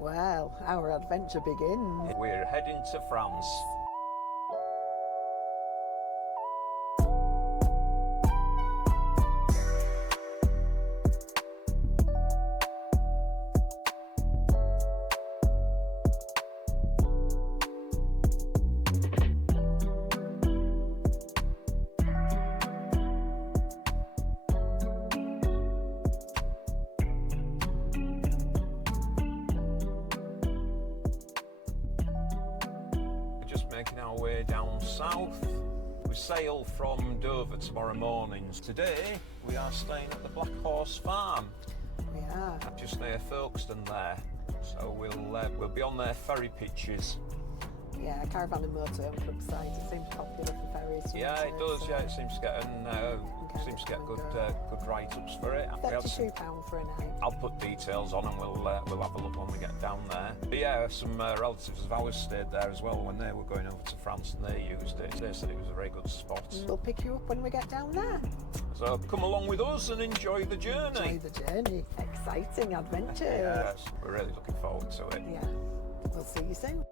Well, our adventure begins. We're heading to France. Making our way down south. We sail from Dover tomorrow morning. Today we are staying at the Blackhorse farm. We are. Just near Folkestone there. So we'll be on their ferry pitches. Yeah, caravan and motorhome campsite. It seems popular for ferries. Yeah, it does. Yeah, it seems to get good write-ups for it. £32 for a night. I'll put details on and we'll have a look when we get down there. But yeah, some relatives of ours stayed there as well when they were going over to France and they used it. They said it was a very good spot. We'll pick you up when we get down there. So come along with us and enjoy the journey. Enjoy the journey. Exciting adventure. Yes, we're really looking forward to it. Yeah. We'll see you soon.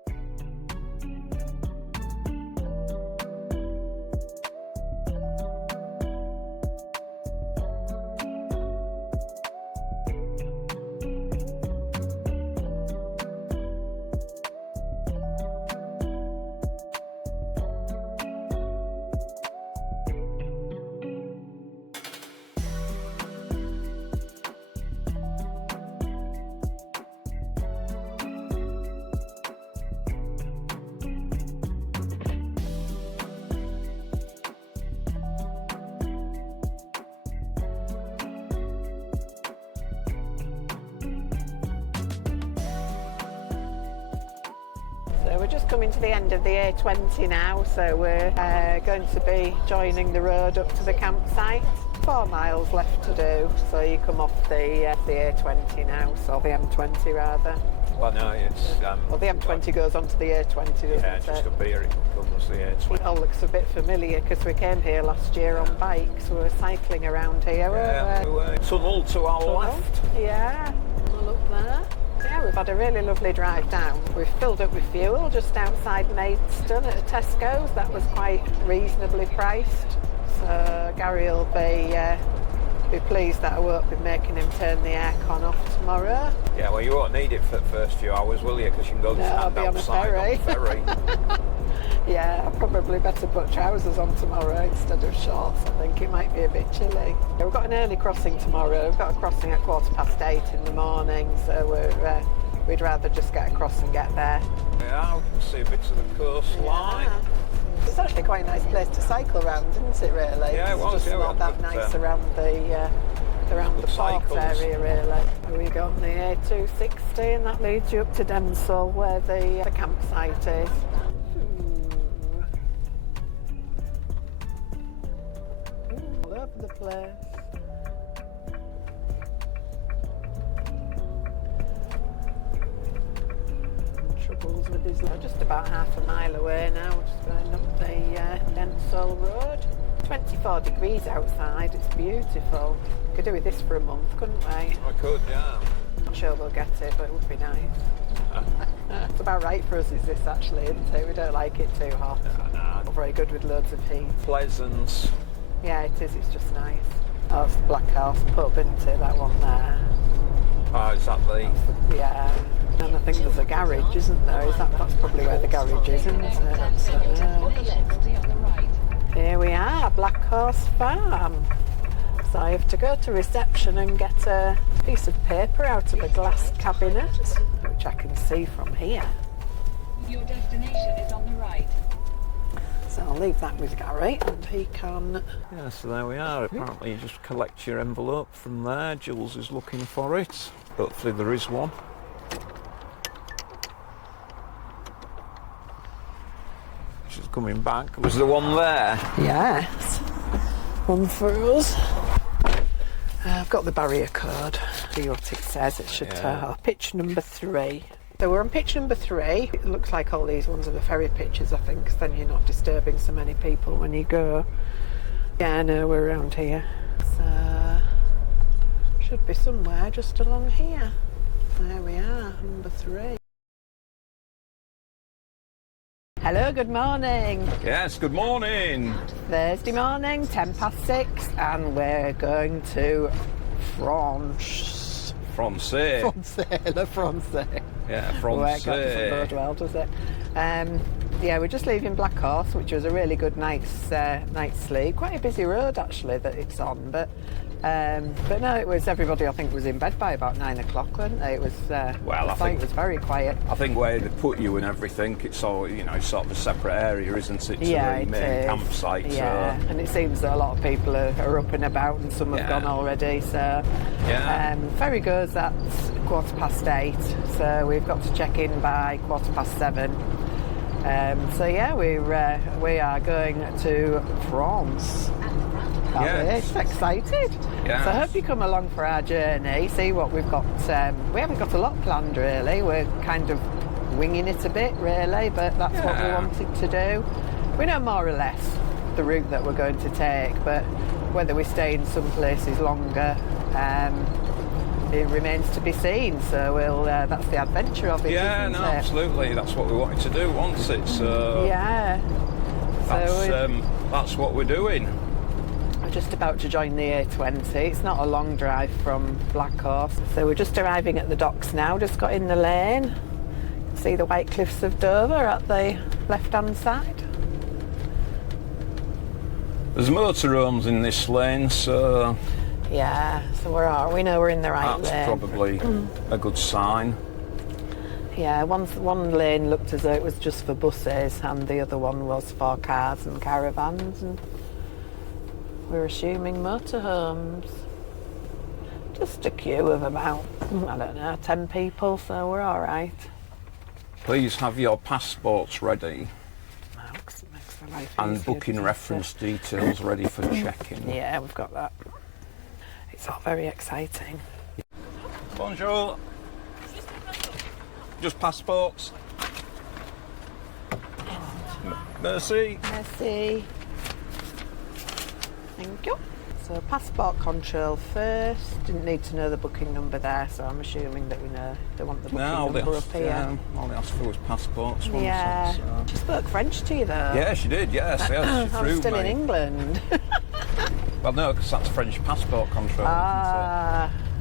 So we're just coming to the end of the A20 now, so we're going to be joining the road up to the campsite. 4 miles left to do, so you come off the A20 now, so the M20 rather. Well, no, it's... well, the M20 goes on to the A20, doesn't it? Yeah, just up here it becomes the A20. It all looks a bit familiar because we came here last year on bikes. We were cycling around here. Yeah, we were tunnel to our left. Yeah, we'll up there. Yeah, we've had a really lovely drive down. We've filled up with fuel just outside Maidstone at Tesco's. That was quite reasonably priced. So Gary will be pleased that I won't be making him turn the aircon off tomorrow. Yeah, well, you won't need it for the first few hours, will you? Because you can go I'll stand be outside on the ferry. Yeah, I'll probably better put trousers on tomorrow instead of shorts. I think it might be a bit chilly. Yeah, we've got an early crossing tomorrow. We've got a crossing at 8:15 in the morning, so we'd rather just get across and get there. Yeah, we can see bits of the coastline. Yeah. It's actually quite a nice place to cycle around, isn't it, really? Yeah, it was. It's just not that nice around the port area, really. We go on the A260 and that leads you up to Tilleuls, where the campsite is. All over the place. Troubles with his load. Just about half a mile away now, just going up the Tilleuls road. 24 degrees outside, it's beautiful. Could do with this for a month, couldn't we? I could, yeah. Not sure we'll get it, but it would be nice. It's about right for us, is this actually, isn't it? We don't like it too hot. Nah. Not very good with loads of heat. Pleasant. Yeah, it is, it's just nice. Oh, it's the Blackhorse pub, isn't it, that one there? Oh, is that the... Yeah. And I think there's a garage, isn't there? That's probably where the garage is, isn't it? Here we are, Blackhorse Farm. So I have to go to reception and get a piece of paper out of a glass cabinet, which I can see from here. Your destination is on the right. So I'll leave that with Gary and he can... Yeah, so there we are. Apparently you just collect your envelope from there. Jules is looking for it. Hopefully there is one. She's coming back. Was there one there? Yes. One for us. I've got the barrier code. See what it says. It should pitch number 3. So we're on pitch number 3. It looks like all these ones are the ferry pitches, I think, 'cause then you're not disturbing so many people when you go. Yeah, no, we're around here. So should be somewhere just along here. There we are, number 3. 3. Hello, good morning. Yes, good morning. Thursday morning, 6:10, and we're going to France. Francais. Le Francais. Yeah, Well, that Francais. doesn't bode well, does it? Yeah, we're just leaving Blackhorse, which was a really good night's sleep. Quite a busy road actually that it's on, but no, it was everybody. I think was in bed by about 9 o'clock, weren't they? It was. Well, I the think site was very quiet. I think where they put you and everything, it's all it's sort of a separate area, isn't it? To Yeah, the it main is. campsite. Yeah, and it seems that a lot of people are up and about, and some have Yeah. gone already. So, Yeah. ferry goes at 8:15, so we've got to check in by 7:15. So yeah, we are going to France. Yes. Excited. Yes. So I hope you come along for our journey, see what we've got. We haven't got a lot planned really. We're kind of winging it a bit really, but that's what we Yeah. wanted to do. We know more or less the route that we're going to take, but whether we stay in some places longer, it remains to be seen. So that's the adventure of it, Yeah, isn't no, it? absolutely. That's what we wanted to do, wasn't it? So Yeah. So that's what we're doing. we're just about to join the A20. It's not a long drive from Blackhorse. So we're just arriving at the docks now, just got in the lane. You can see the White Cliffs of Dover at the left-hand side. There's motorhomes in this lane, so Yeah, so we know we're in the right that's lane. probably a good sign. Yeah, one lane looked as though it was just for buses and the other one was for cars and caravans, and we're assuming motorhomes. Just a queue of about, I don't know, 10 people, so we're all right. Please have your passports ready Makes the life and easier, booking doesn't reference details ready for check-in. it? Yeah, we've got that. It's all very exciting. Bonjour. Just passports. Merci. Merci. Thank you. So passport control first. Didn't need to know the booking number there, so I'm assuming that we know they want the booking number up here. All they asked for was passports. wasn't it? Yeah. So- She spoke French to you though. Yeah, she did. Yes, she I'm threw still me. in England. Well, no, because that's French passport control.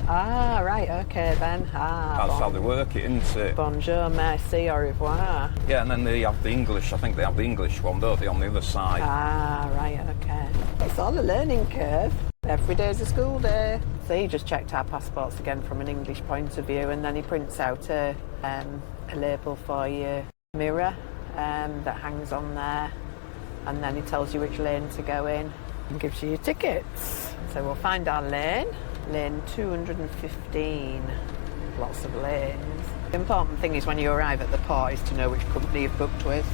Right, okay then. That's how they work it, isn't it? Bonjour, merci, au revoir. Yeah, and then they have the English. I think they have the English one, don't they, on the other side? Right, okay. It's all a learning curve. Every day's a school day. So he just checked our passports again from an English point of view, and then he prints out a label for your mirror that hangs on there, and then he tells you which lane to go in and gives you your tickets. So we'll find our lane 215. Lots of lanes. The important thing is when you arrive at the port is to know which company you've booked with.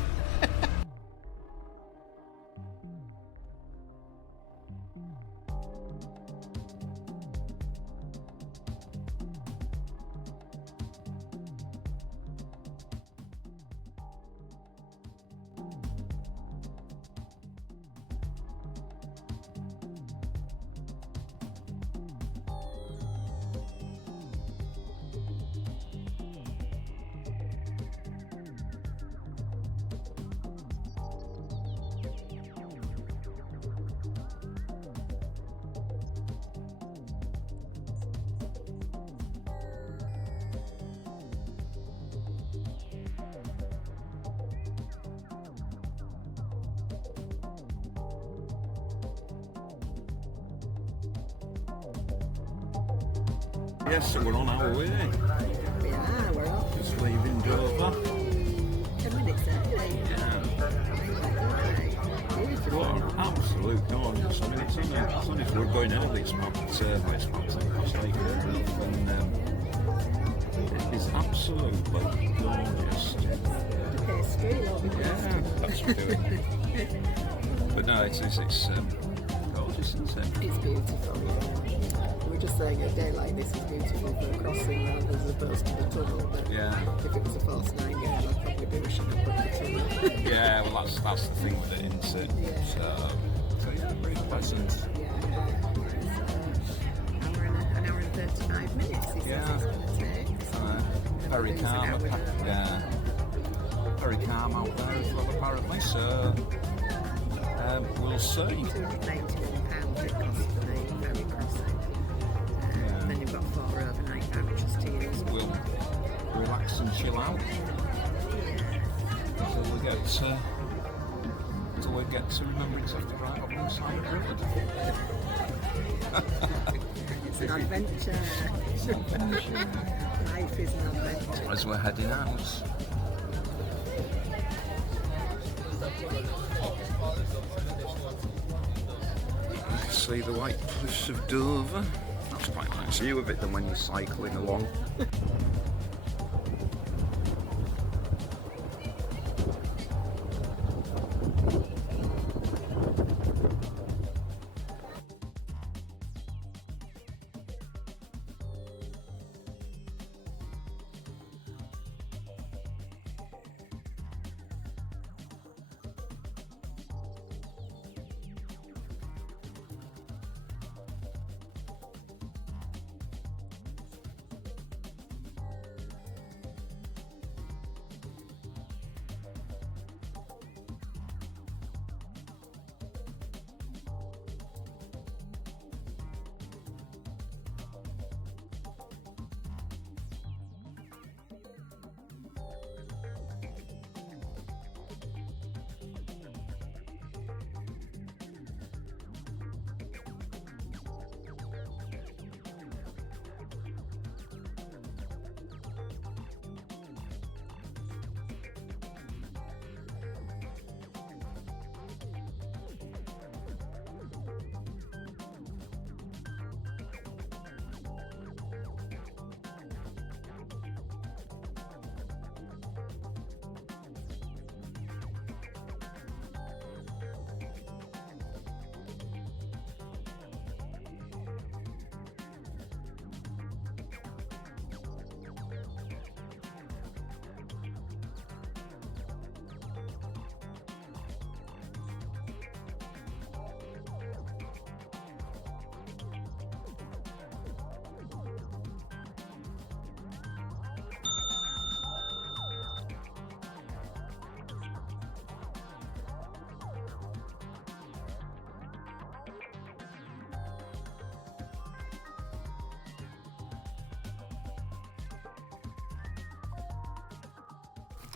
Yes, so we're on our way. Yeah, we're off. Just leaving Dover. 10 minutes early. Yeah. What an absolute gorgeous. I mean, it's only we're going early. It's about 10 past 8 and it is absolutely gorgeous. Yeah, that's true. But no, it's gorgeous, isn't it? It's beautiful. We're just saying a day like this is beautiful for a crossing rather as opposed to the tunnel. But Yeah. if it was a false nightingale, I'd probably be wishing I'd booked the tunnel. Yeah, well, that's the thing with it, isn't it? Yeah. So very pleasant. An hour and 35 minutes is Yeah. what it's going to take. very calm. Very calm out there as well, apparently. So we'll see. £281 it costs for the ferry crossing. Then you've got 4 overnight vouchers to use. We'll relax and chill out until we get to remembering to have to drive up the side of the road. It's an adventure. Life is an adventure. As we're heading out. You can see the white cliffs of Dover. That's quite a nice view of it than when you're cycling along.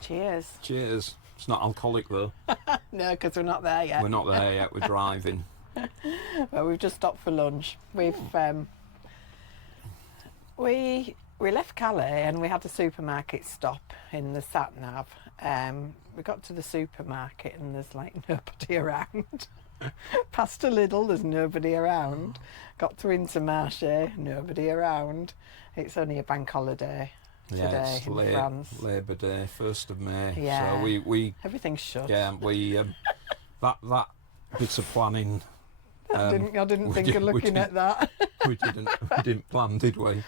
Cheers. Cheers. It's not alcoholic though. No, because we're not there yet. We're not there yet. We're driving. Well, we've just stopped for lunch. We left Calais and we had a supermarket stop in the sat nav. We got to the supermarket and there's like nobody around. Past a Lidl, there's nobody around. Got to Intermarché, nobody around. It's only a bank holiday today it's in France. Labour Day, 1st of May. Yeah. So we everything's shut. yeah, we that bit of planning. I didn't think of looking at that. we didn't plan, did we?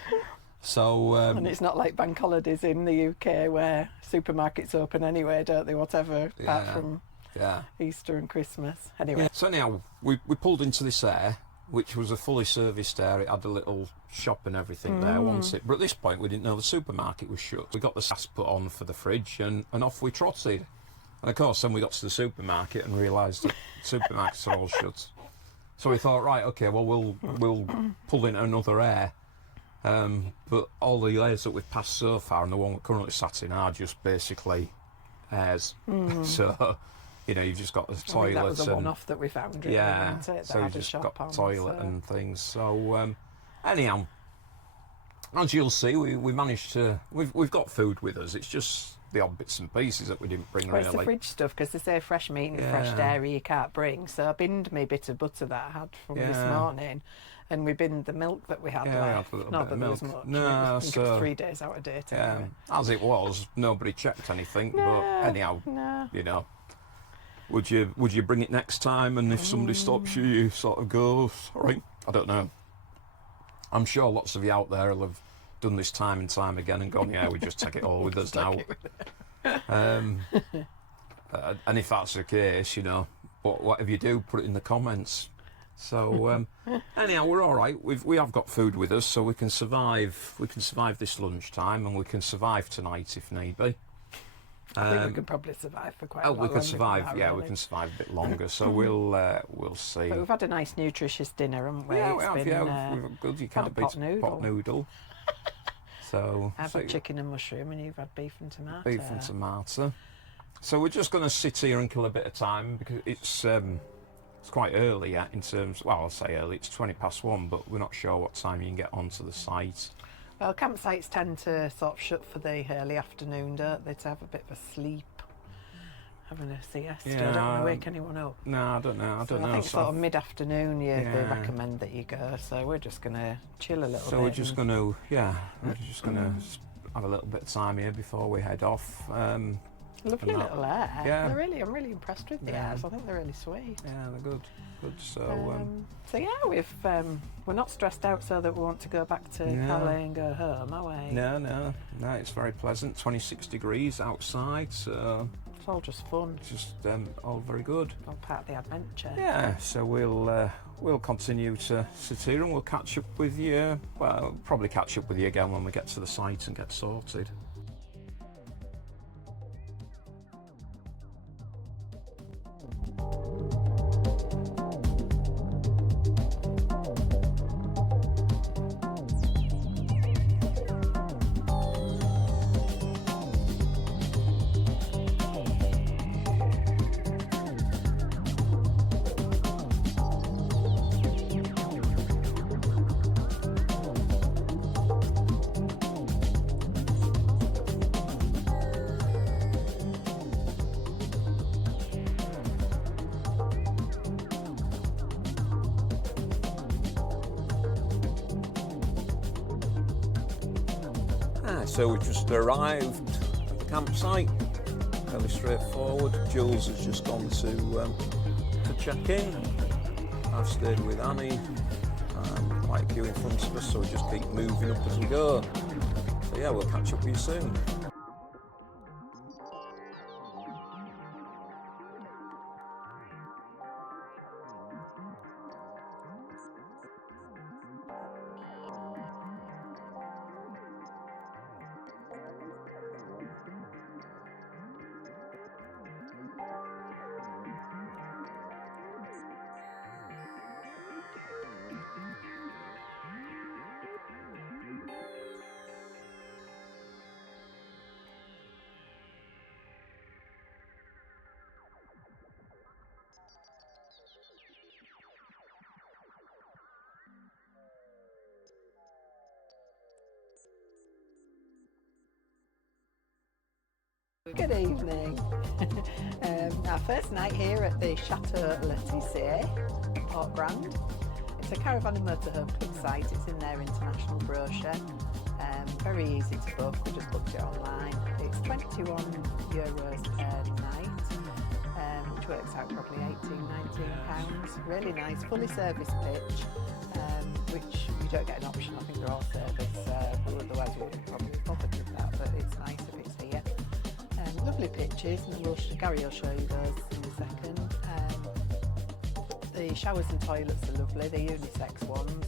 So and it's not like bank holidays in the UK where supermarkets open anyway, don't they? Whatever, apart from Easter and Christmas. Anyway. Yeah. So anyhow, we pulled into this air, which was a fully serviced air. It had a little shop and everything there, wasn't it? But at this point, we didn't know the supermarket was shut. We got the gas put on for the fridge, and off we trotted. And of course, then we got to the supermarket and realised that supermarkets are all shut. So we thought, right, okay, well, we'll pull in another air. But all the airs that we've passed so far and the one we're currently sat in are just basically airs. So, you know, you've just got the toilets. That was a one-off that we found, really, wasn't it? That so had you've a just shop got on, toilet so. and things. So, anyhow, as you'll see, we managed to... We've got food with us. It's just the odd bits and pieces that we didn't bring, well, really. It's the fridge stuff, because they say fresh meat and fresh dairy you can't bring. So I binned me a bit of butter that I had from this morning, and we binned the milk that we had left. Not that there was much. No, I think it was 3 days out of date. Anyway. As it was, nobody checked anything. But anyhow, you know, would you bring it next time? And if somebody stops you, you sort of go, sorry, I don't know. I'm sure lots of you out there will have done this time and time again and gone, yeah, we just take it all with us now. And if that's the case, you know, whatever you do, put it in the comments. So anyhow, we're all right. We have got food with us, so we can survive. We can survive this lunchtime, and we can survive tonight if need be. I think we could probably survive for quite a while. We can survive. That, Yeah, really. we can survive a bit longer. So we'll see. But we've had a nice, nutritious dinner, haven't we? Yeah, It's we have. been, Yeah, we've got good. You had can't a beat pot noodle. pot noodle. So I've had chicken and mushroom, and you've had beef and tomato. beef and tomato. So we're just going to sit here and kill a bit of time because it's quite early yet in terms. Well, I'll say early. It's 1:20, but we're not sure what time you can get onto the site. Well, campsites tend to sort of shut for the early afternoon, don't they? To have a bit of a sleep, having a siesta. I don't want to wake anyone up. No, I don't know. I don't know. I think So sort of mid-afternoon, they recommend that you go. So we're just going to chill a little bit. So we're just going to, have a little bit of time here before we head off. Lovely little air. Yeah. I'm really impressed with the airs. I think they're really sweet. Yeah, they're good. So we're not stressed out so that we want to go back to Calais and go home, are we? no, it's very pleasant. 26 degrees outside, so It's all just fun. just all very good. All part of the adventure. Yeah, so we'll continue to sit here and we'll catch up with you. Well, probably catch up with you again when we get to the site and get sorted. So we've just arrived at the campsite, fairly straightforward. Jules has just gone to check in. I've stayed with Annie, quite a queue in front of us, so we just keep moving up as we go. So yeah, we'll catch up with you soon. Good evening. Our first night here at the Chateau Port Grand. It's a caravan and motorhome campsite. It's in their international brochure. Very easy to book. We just booked it online. It's €21 per night, which works out probably £18-19. Really nice, fully serviced pitch, which you don't get an option. I think they're all serviced, otherwise we wouldn't probably be bothered with that. But it's nice if it's here. Lovely pitches, and Gary will show you those in a second. The showers and toilets are lovely, they're unisex ones.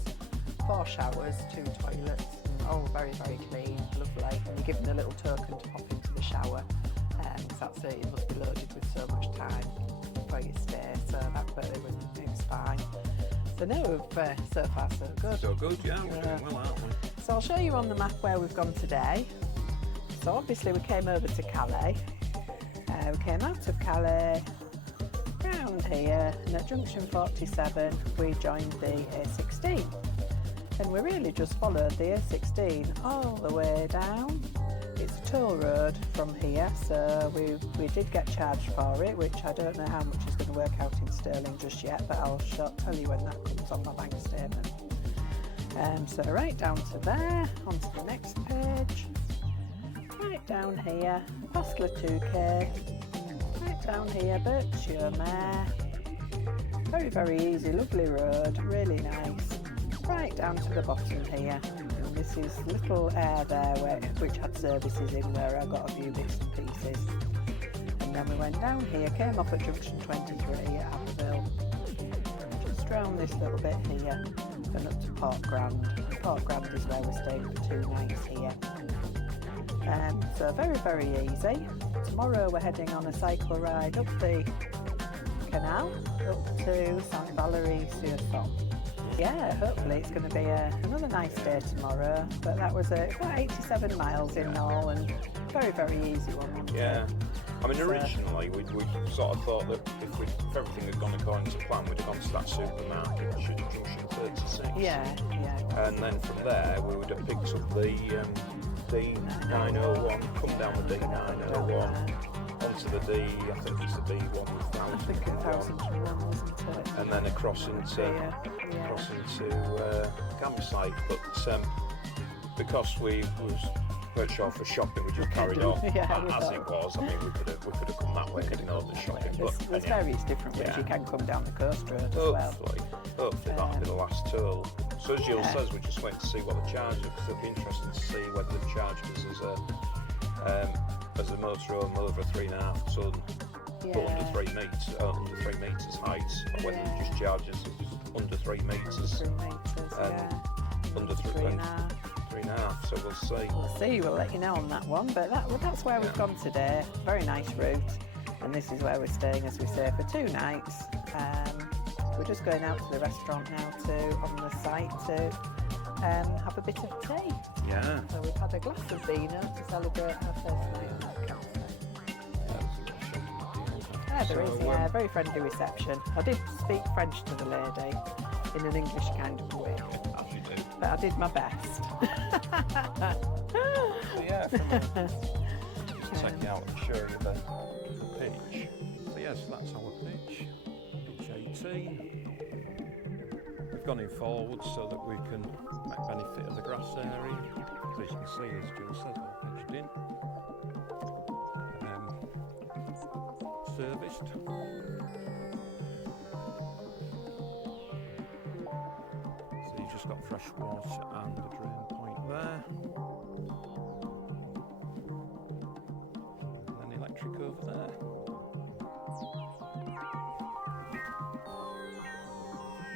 4 showers, 2 toilets, and all very clean, lovely. And you're given a little token to pop into the shower, because that's it, it must be loaded with so much time before you stay, so that bit it's fine. So no, so far so good. So good, yeah, we're doing well, aren't we? So I'll show you on the map where we've gone today. So obviously we came over to Calais. We came out of Calais, round here, and at junction 47 we joined the A16. And we really just followed the A16 all the way down. It's a toll road from here, so we did get charged for it, which I don't know how much is going to work out in sterling just yet, but I'll tell you when that comes on my bank statement. So right down to there, onto the next page. Right down here, Postler 2K, right down here, Berkshire. Very easy, lovely road, really nice. Right down to the bottom here, and this is little air there which had services in where I got a few bits and pieces. And then we went down here, came off at junction 23 at Abbeville, just around this little bit here and up to Port Grand. Port Grand is where we're staying for 2 nights here. So very, very easy. Tomorrow we're heading on a cycle ride up the canal up to St Valery-sur-Somme. Yeah, hopefully it's going to be another nice day tomorrow. But that was about 87 miles in all, and very, very easy one. Wasn't Yeah. it? I mean, originally we sort of thought that if everything had gone according to plan, we'd have gone to that supermarket, Junction 36. Yeah. And then from there, we would have picked up the D901, come down the D901, onto the D, I think it's the D1000. I think it's 1001, wasn't it? And then across into Campsite. But because we weren't sure for shopping, we just carried on as it was. I mean, we could have come that way and ignored the shopping. There's various different ways you can come down the coast road as well. Hopefully that'll be the last toll. So as Jules says, we're just waiting to see what the charge is, because it'll be interesting to see whether they've charged us as a motorhome over 3.5 ton, but under 3 metres height, or whether they've just charged us under 3 metres. 3 metres, under 3.5, so we'll see. We'll let you know on that one, but that's where we've gone today. Very nice route, and this is where we're staying, as we say, for 2 nights. We're just going out to the restaurant now on the site to have a bit of tea. Yeah. So we've had a glass of vino to celebrate our first night at Calais. Yeah, there is, very friendly reception. I did speak French to the lady in an English kind of way. As you do. But I did my best. Take you out and show you the pitch. So yes, that's our pitch. Pitch 18. We've gone in forward so that we can make benefit of the grass area. So as you can see, as Jules says, all pitched in. Serviced. So you've just got fresh water and the drain point there. And then electric over there.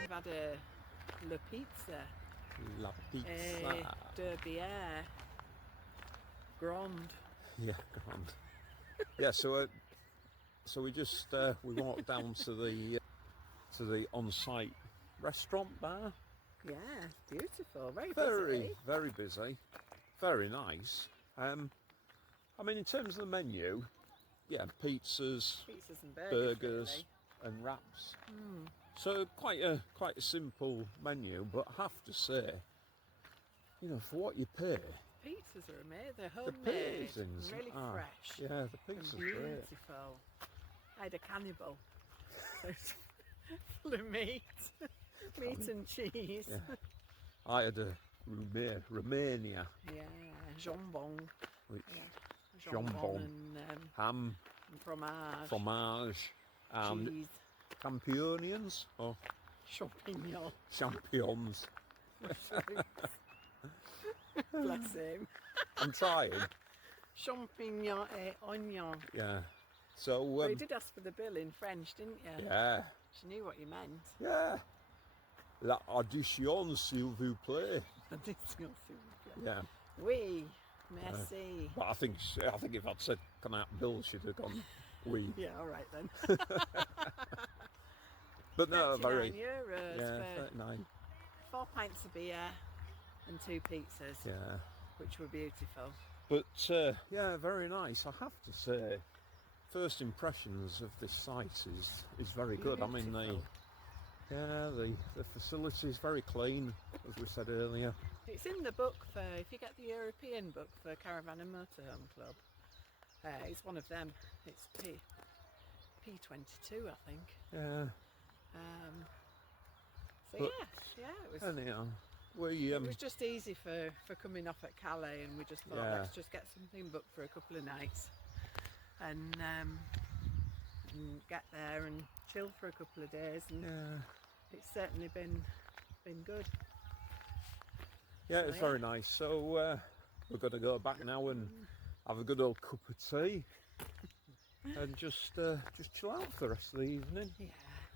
We've had a Le Pizza. La pizza. De bière. Grande. Yeah, grand. Yeah, so we just we walked down to the on-site restaurant bar. Yeah, beautiful. Very busy, very nice. I mean, in terms of the menu, yeah, pizzas and burgers, really. and wraps. So quite a simple menu, but I have to say, you know, for what you pay, pizzas are amazing. They're the homemade, pizzas really fresh. Yeah, the pizza's and great. beautiful. I had a cannibal, so it's full of meat, meat and cheese. Yeah. I had a Romania. Yeah, jambon. Which Jambon and ham, and fromage, and cheese, champignons or champignon. champignons. Bless him. I'm trying. Champignon et oignon. Yeah. So Well, you did ask for the bill in French, didn't you? yeah, She knew what you meant. yeah. La addition, s'il vous plaît. Yeah. Oui, merci. But I think if I'd said "can I have bill," she'd have gone "oui." Yeah, all right then. But no, very. €39 Yeah, for 39. 4 pints of beer and 2 pizzas, Yeah. which were beautiful. But yeah, very nice. I have to say, first impressions of this site is very good. I mean, the facility is very clean, as we said earlier. It's in the book for, if you get the European book for Caravan and Motorhome Club, it's one of them. It's P22, I think. Yeah. So But yeah, it was. Anyhow, It was just easy for coming off at Calais, and we just thought, let's just get something booked for a couple of nights and get there and chill for a couple of days, and it's certainly been good. Yeah, it's very nice. So we're going to go back now and have a good old cup of tea and just chill out for the rest of the evening. Yeah,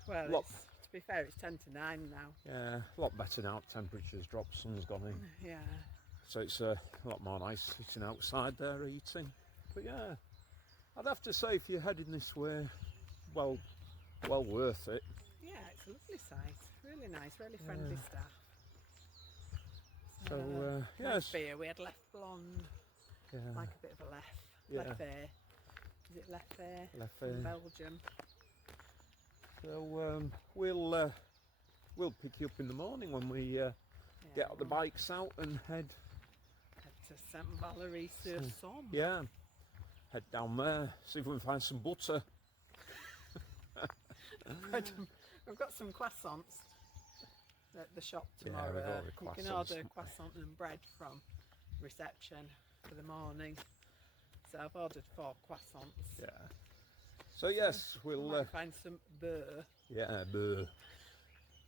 well, Look. it's to be fair, it's 10 to 9 now. Yeah, a lot better now. Temperatures dropped, sun's gone in. Yeah. So it's a lot more nice sitting outside there eating. But yeah, I'd have to say if you're heading this way, well worth it. Yeah, it's a lovely site. Really nice, really friendly staff. So yes. Nice beer. We had Left Blonde. Yeah. Like a bit of a Left. Yeah. Left Air. Is it Left Air? Left From Air. Belgium. So we'll pick you up in the morning when we get the bikes out and head To Saint Valery sur Somme. Yeah, head down there, see if we can find some butter. We've got some croissants at the shop Yeah, we've tomorrow. ordered You can croissants. order croissant and bread from reception for the morning. So I've ordered 4 croissants. Yeah. So yes, we'll Might find some beurre. yeah, buh.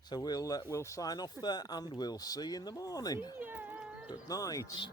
So we'll sign off there, and we'll see you in the morning. Good night.